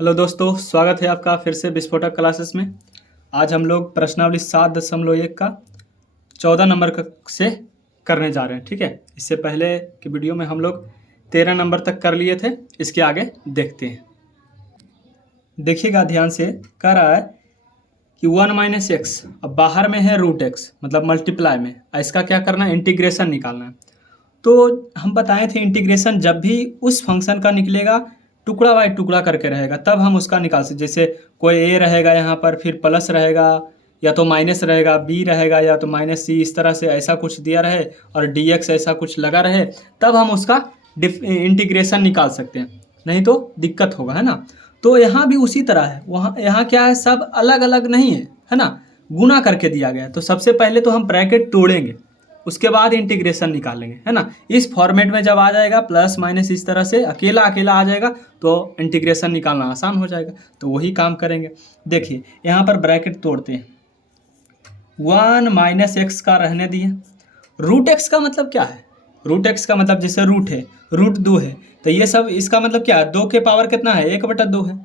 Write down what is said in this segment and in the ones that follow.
Hello दोस्तों, स्वागत है आपका फिर से विस्फोटक क्लासेस में। आज हम लोग प्रश्नावली 7.1 का 14 नंबर से करने जा रहे हैं। ठीक है, इससे पहले की वीडियो में हम लोग 13 नंबर तक कर लिए थे। इसके आगे देखते हैं। देखिएगा ध्यान से, कह रहा है कि 1 - x, अब बाहर में है √x मतलब मल्टीप्लाई में, इसका क्या करना है, इंटीग्रेशन निकालना है। तो हम बताए थे इंटीग्रेशन जब भी उस फंक्शन का निकलेगा टुकड़ा बाई टुकड़ा करके रहेगा तब हम उसका निकाल सकते। जैसे कोई ए रहेगा यहाँ पर, फिर प्लस रहेगा या तो माइनस रहेगा, बी रहेगा या तो -c, इस तरह से ऐसा कुछ दिया रहे और dx ऐसा कुछ लगा रहे, तब हम उसका इंटीग्रेशन निकाल सकते हैं, नहीं तो दिक्कत होगा, है ना। तो यहाँ भी उसी तरह है, वहाँ यहाँ क्या है, सब अलग अलग नहीं है ना, गुना करके दिया गया है। तो सबसे पहले तो हम ब्रैकेट तोड़ेंगे, उसके बाद इंटीग्रेशन निकालेंगे, है ना। इस फॉर्मेट में जब आ जाएगा प्लस माइनस इस तरह से अकेला अकेला आ जाएगा तो इंटीग्रेशन निकालना आसान हो जाएगा। तो वही काम करेंगे। देखिए यहाँ पर ब्रैकेट तोड़ते हैं, 1 - x का रहने दिए। √x का मतलब क्या है, √x का मतलब जैसे रूट है, √2 है, तो ये सब इसका मतलब क्या है, 2 के पावर कितना है, 1/2 है।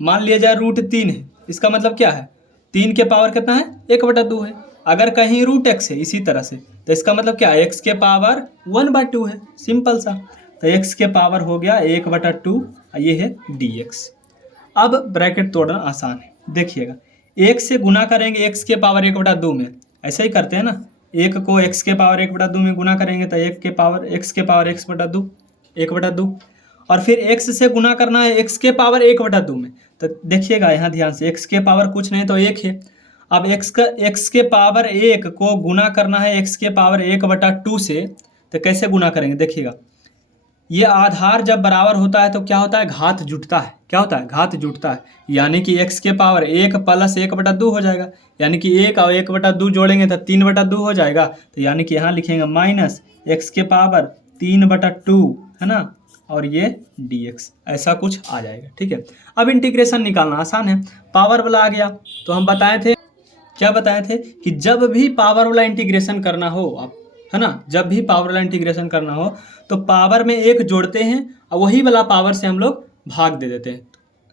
मान लिया जाए √3 है, इसका मतलब क्या है, 3 के पावर कितना है, 1/2 है। अगर कहीं √x है इसी तरह से, तो इसका मतलब क्या है, x के पावर 1/2 है, सिंपल सा। तो x के पावर हो गया 1/2, ये है dx। अब ब्रैकेट तोड़ना आसान है, देखिएगा, एक से गुना करेंगे x के पावर 1/2 में, ऐसे ही करते हैं ना। एक को x के पावर 1/2 में गुना करेंगे तो x के पावर 1/2, और फिर x से गुना करना है x के पावर 1/2 में। तो देखिएगा यहाँ ध्यान से, x के पावर कुछ नहीं तो 1 है। अब x के पावर 1 को गुना करना है x के पावर 1/2 से, तो कैसे गुना करेंगे, देखिएगा। ये आधार जब बराबर होता है तो क्या होता है, घात जुटता है। क्या होता है, घात जुटता है, यानी कि x के पावर 1 प्लस 1/2 हो जाएगा, यानी कि 1 और 1/2 जोड़ेंगे तो 3/2 हो जाएगा। तो यानी कि यहाँ लिखेंगे माइनस x के पावर 3/2, है ना, और ये dx, ऐसा कुछ आ जाएगा। ठीक है, अब इंटीग्रेशन निकालना आसान है। पावर वाला आ गया तो हम बताए थे, क्या बताए थे कि जब भी पावर वाला इंटीग्रेशन करना हो आप, है ना, जब भी पावर वाला इंटीग्रेशन करना हो तो पावर में 1 जोड़ते हैं और वही वाला पावर से हम लोग भाग दे देते हैं,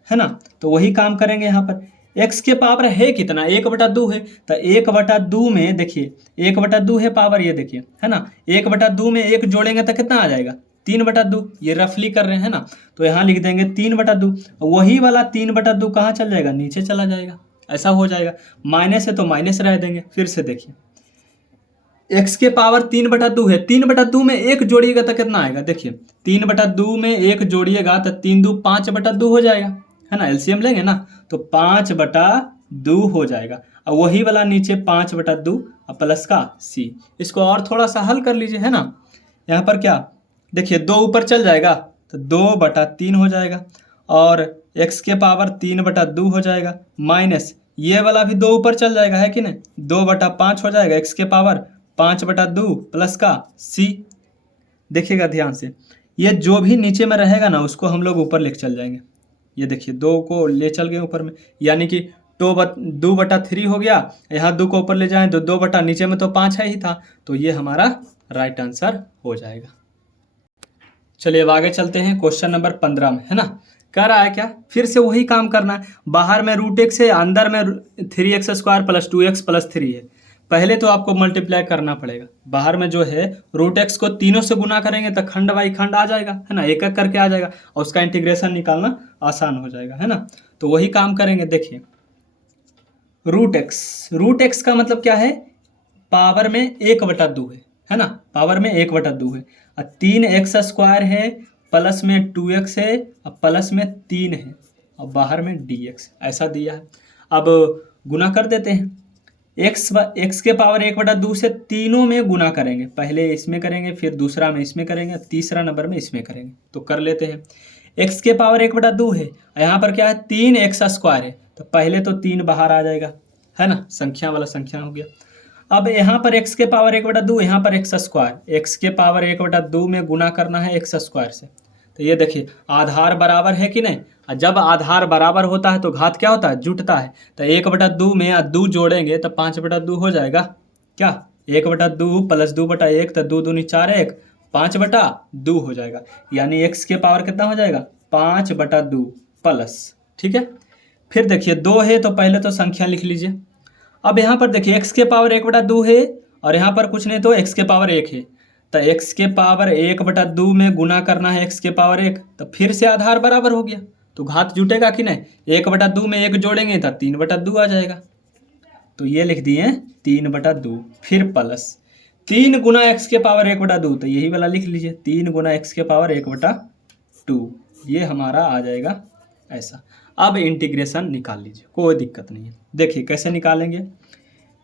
है ना। तो वही काम करेंगे यहाँ पर। x के पावर है कितना, 1/2 है, तो 1/2 में देखिए 1/2 है पावर, ये देखिए, है ना। 1/2 में 1 जोड़ेंगे तो कितना आ जाएगा, 3/2। ये रफली कर रहे हैं ना, तो यहाँ लिख देंगे 3/2। वही वाला 3/2 कहाँ चल जाएगा, नीचे चला जाएगा, ऐसा हो जाएगा। माइनस है तो माइनस रह देंगे। फिर से देखिए, x के पावर 3/2 है, 3/2 में 1 जोड़िएगा तो कितना आएगा, देखिए 3/2 में 1 जोड़िएगा तो 3 2 5/2 हो जाएगा, है ना। एलसीएम लेंगे ना तो 5/2 हो जाएगा, और वही वाला नीचे 5/2 और प्लस का c। इसको और थोड़ा सा हल कर लीजिए, है ना। यहाँ पर क्या, देखिए 2 ऊपर चल जाएगा तो 2/3 हो जाएगा, और x के पावर 3/2 हो जाएगा, माइनस ये वाला भी 2 ऊपर चल जाएगा, है कि नहीं, 2/5 हो जाएगा, x के पावर 5/2 प्लस का c। देखिएगा ध्यान से, ये जो भी नीचे में रहेगा ना उसको हम लोग ऊपर लेके चल जाएंगे। ये देखिए 2 को ले चल गए ऊपर में, यानी कि 2/3 हो गया। यहाँ 2 को ऊपर ले जाएं तो 2 नीचे में तो 5 है ही था, तो ये हमारा राइट आंसर हो जाएगा। चलिए अब आगे चलते हैं क्वेश्चन नंबर 15 में, है ना। कह रहा है क्या, फिर से वही काम करना है। बाहर में √x है, अंदर में 3x² + 2x + 3 है। पहले तो आपको मल्टीप्लाई करना पड़ेगा। बाहर में जो है √x को तीनों से गुना करेंगे तो खंड बाई खंड आ जाएगा, है ना, एक एक करके आ जाएगा, और उसका इंटीग्रेशन निकालना आसान हो जाएगा, है ना। तो वही काम करेंगे। देखिए √x का मतलब क्या है, पावर में 1/2 है ना, पावर में 1/2 है, और 3x² है, प्लस में 2x है, और प्लस में 3 है, और बाहर में dx, ऐसा दिया है। अब गुना कर देते हैं। x के पावर 1/2 से तीनों में गुना करेंगे, पहले इसमें करेंगे, फिर दूसरा में इसमें करेंगे, तीसरा नंबर में इसमें करेंगे। तो कर लेते हैं। x के पावर 1/2 है, यहाँ पर क्या है, 3x² है, तो पहले तो 3 बाहर आ जाएगा, है ना, संख्या वाला संख्या हो गया। अब यहाँ पर x के पावर 1/2, यहाँ पर x के पावर 1/2 में गुना करना है x² से। तो ये देखिए आधार बराबर है कि नहीं, और जब आधार बराबर होता है तो घात क्या होता है, जुटता है। तो 1/2 में 2 जोड़ेंगे तो 5/2 हो जाएगा। क्या, 1/2 प्लस 2/1, तो 2 दूनी 4, 1 5/2 हो जाएगा, यानी x के पावर कितना हो जाएगा, 5/2 प्लस ठीक है। फिर देखिए 2 है तो पहले तो संख्या लिख लीजिए। अब यहाँ पर देखिए x के पावर 1/2 है और यहाँ पर कुछ नहीं तो x के पावर 1 है, तो x के पावर 1/2 में गुना करना है x के पावर 1, तो फिर से आधार बराबर हो गया, तो घात जुटेगा कि नहीं। 1/2 में 1 जोड़ेंगे तो 3/2 आ जाएगा, तो ये लिख दिए 3/2। फिर प्लस 3 गुना x के पावर 1/2, तो यही वाला लिख लीजिए 3 गुना x के पावर 1/2, ये हमारा आ जाएगा ऐसा। अब इंटीग्रेशन निकाल लीजिए, कोई दिक्कत नहीं है। देखिए कैसे निकालेंगे,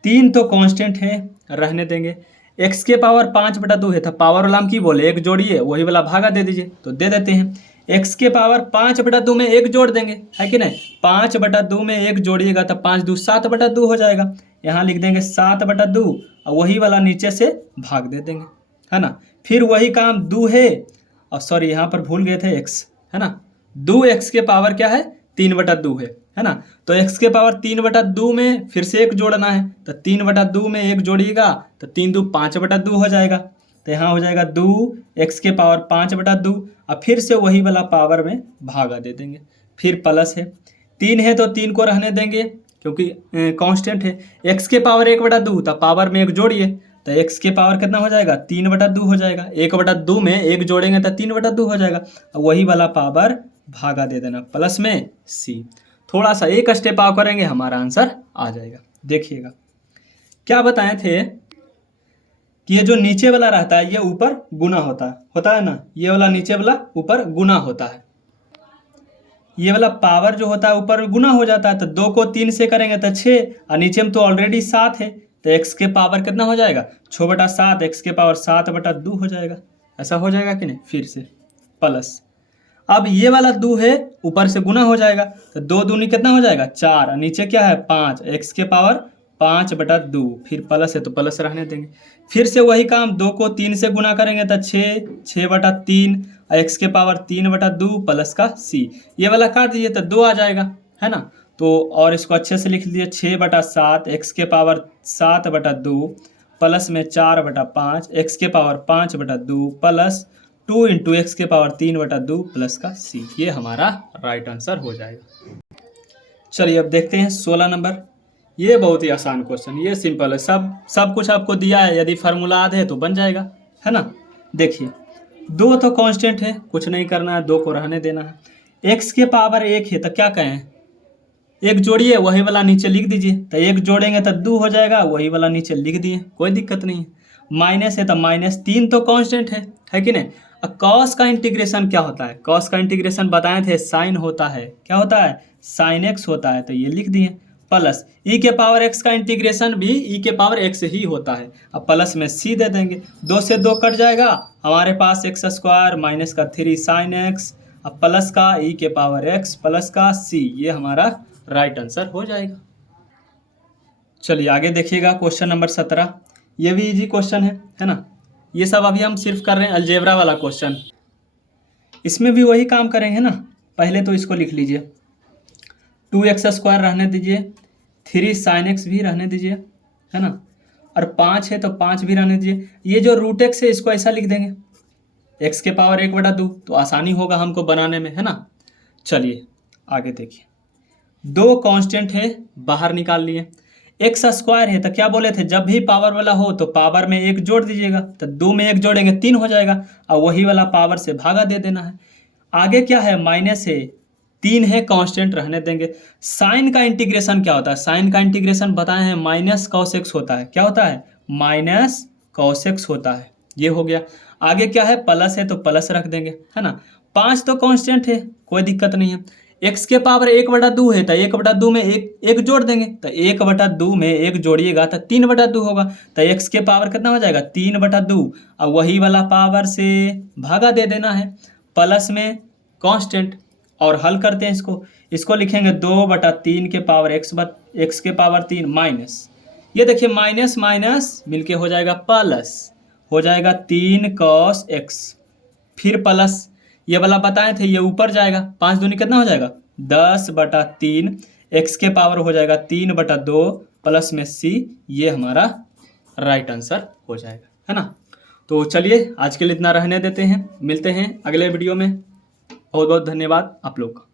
3 तो कांस्टेंट है, रहने देंगे। x के पावर 5/2 है, तो पावर वाला हम की बोले 1 जोड़िए, वही वाला भागा दे दीजिए, तो दे देते हैं। x के पावर 5/2 में 1 जोड़ देंगे, है कि नहीं। 5/2 में 1 जोड़िएगा तो 5 दूनी 7/2 हो जाएगा, यहाँ लिख देंगे 7/2 और वही वाला नीचे से भाग दे देंगे, है ना। फिर वही काम 2 है, और सॉरी यहाँ पर भूल गए थे x, है ना। 2x के पावर क्या है 3/2 है ना। तो x के पावर 3/2 में फिर से 1 जोड़ना है, तो 3/2 में 1 जोड़िएगा तो 3 दूनी 5/2 हो जाएगा, तो यहाँ हो जाएगा 2x के पावर 5/2 और फिर से वही वाला पावर में भागा दे देंगे। फिर प्लस है 3 है तो 3 को रहने देंगे क्योंकि कांस्टेंट है। x के पावर 1/2, तो पावर में 1 जोड़िए, तो x के पावर कितना हो जाएगा 3/2 हो जाएगा। 1/2 में 1 जोड़ेंगे तो 3/2 हो जाएगा, वही वाला पावर भागा दे देना प्लस में c। थोड़ा सा एक स्टेप आगे करेंगे हमारा आंसर आ जाएगा। देखिएगा क्या बताए थे कि ये जो नीचे वाला रहता है ये ऊपर गुना होता है ना, ये वाला नीचे वाला ऊपर गुना होता है, ये वाला पावर जो होता है ऊपर गुना हो जाता है, तो 2 को 3 से करेंगे तो 6 और नीचे में तो ऑलरेडी 7 है, तो x के पावर कितना हो जाएगा 6/7, x के पावर 7/2 हो जाएगा, ऐसा हो जाएगा कि नहीं। फिर से प्लस, अब ये वाला 2 है ऊपर से गुना हो जाएगा, तो 2 दूनी कितना हो जाएगा 4 और नीचे क्या है 5, x के पावर 5/2, फिर प्लस है तो प्लस रहने देंगे। फिर से वही काम 2 को 3 से गुना करेंगे तो 6/3 और x के पावर 3/2 प्लस का c, ये वाला काट दीजिए तो 2 आ जाएगा, है ना। तो और इसको अच्छे से लिख लीजिए 6/7 x के पावर 7/2 प्लस में 4/5 x के पावर 5/2 प्लस 2 इंटू एक्स के पावर 3/2 प्लस का c, ये हमारा राइट आंसर हो जाएगा। चलिए अब देखते हैं 16 नंबर। ये बहुत ही आसान क्वेश्चन, ये सिंपल है, सब कुछ आपको दिया है, यदि फार्मूला याद है तो बन जाएगा, है ना। देखिए 2 तो कांस्टेंट है, कुछ नहीं करना है, 2 को रहने देना है। x के पावर 1 है तो क्या कहें 1 जोड़िए, वही वाला नीचे लिख दीजिए, तो 1 जोड़ेंगे तो 2 हो जाएगा, वही वाला नीचे लिख दिए, कोई दिक्कत नहीं है। माइनस है तो -3 तो कांस्टेंट है कि नहीं। कॉस का इंटीग्रेशन क्या होता है, कॉस का इंटीग्रेशन बताए थे साइन होता है, क्या होता है साइन x होता है, तो ये लिख दिए। प्लस e के पावर x का इंटीग्रेशन भी e के पावर x ही होता है, अब प्लस में c दे देंगे, 2 से 2 कट जाएगा, हमारे पास x² माइनस का 3 sin x अब प्लस का e के पावर x प्लस का c, ये हमारा राइट आंसर हो जाएगा। चलिए आगे देखिएगा क्वेश्चन नंबर 17, ये भी इजी क्वेश्चन है ना। ये सब अभी हम सिर्फ कर रहे हैं अलजेब्रा वाला क्वेश्चन, इसमें भी वही काम करेंगे ना। पहले तो इसको लिख लीजिए 2x² रहने दीजिए, 3 sin x भी रहने दीजिए, है ना, और 5 है तो 5 भी रहने दीजिए। ये जो रूट x है इसको ऐसा लिख देंगे x के पावर 1/2, तो आसानी होगा हमको बनाने में, है ना। चलिए आगे देखिए 2 कांस्टेंट है बाहर निकाल लिए, x² है तो क्या बोले थे जब भी पावर वाला हो तो पावर में 1 जोड़ दीजिएगा, तो 2 में 1 जोड़ेंगे 3 हो जाएगा और वही वाला पावर से भागा दे देना है। आगे क्या है माइनस है, 3 है कांस्टेंट रहने देंगे। साइन का इंटीग्रेशन क्या होता है, साइन का इंटीग्रेशन बताए हैं माइनस cos x होता है, क्या होता है माइनस cos x होता है, ये हो गया। आगे क्या है प्लस है तो प्लस रख देंगे, है ना। 5 तो कांस्टेंट है, कोई दिक्कत नहीं है। x के पावर 1/2 है तो 1/2 में 1 जोड़ देंगे, तो 1/2 में 1 जोड़िएगा तो 3/2 होगा, तो x के पावर कितना हो जाएगा 3/2 और वही वाला पावर से भागा दे देना है प्लस में कांस्टेंट। और हल करते हैं इसको लिखेंगे 2/3 के पावर x के पावर 3 माइनस, ये देखिए माइनस माइनस मिलके हो जाएगा प्लस, हो जाएगा 3 cos x, फिर प्लस ये वाला बताए थे ये ऊपर जाएगा, 5 दूनी कितना हो जाएगा 10/3, x के पावर हो जाएगा 3/2 प्लस में c, ये हमारा राइट आंसर हो जाएगा, है ना। तो चलिए आज के लिए इतना रहने देते हैं, मिलते हैं अगले वीडियो में। बहुत बहुत धन्यवाद आप लोग का।